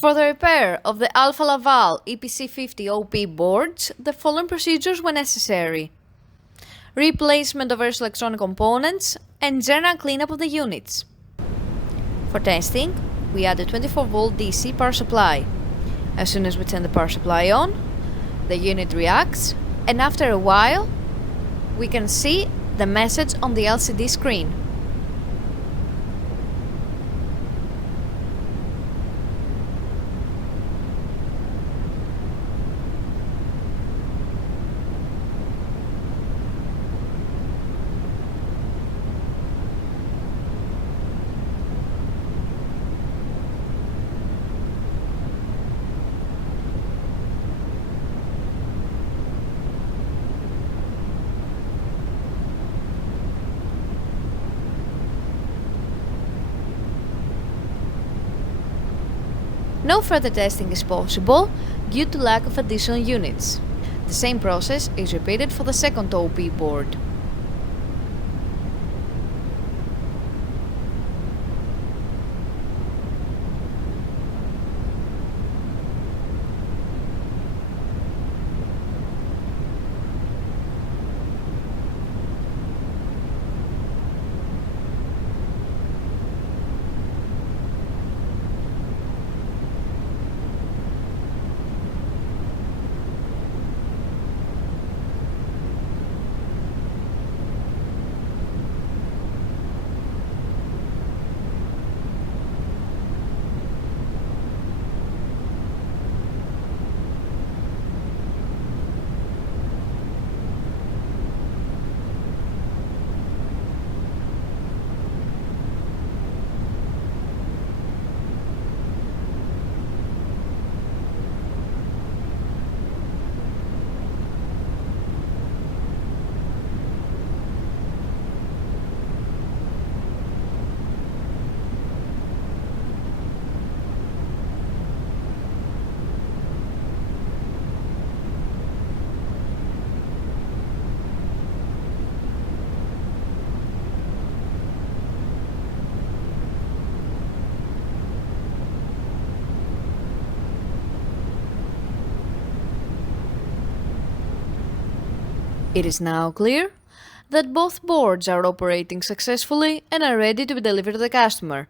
For the repair of the Alfa Laval EPC50 OP boards, the following procedures were necessary: replacement of various electronic components and general cleanup of the units. For testing, we add a 24-volt DC power supply. As soon as we turn the power supply on, the unit reacts, and after a while, we can see the message on the LCD screen. No further testing is possible due to lack of additional units. The same process is repeated for the second OP board. It is now clear that both boards are operating successfully and are ready to be delivered to the customer.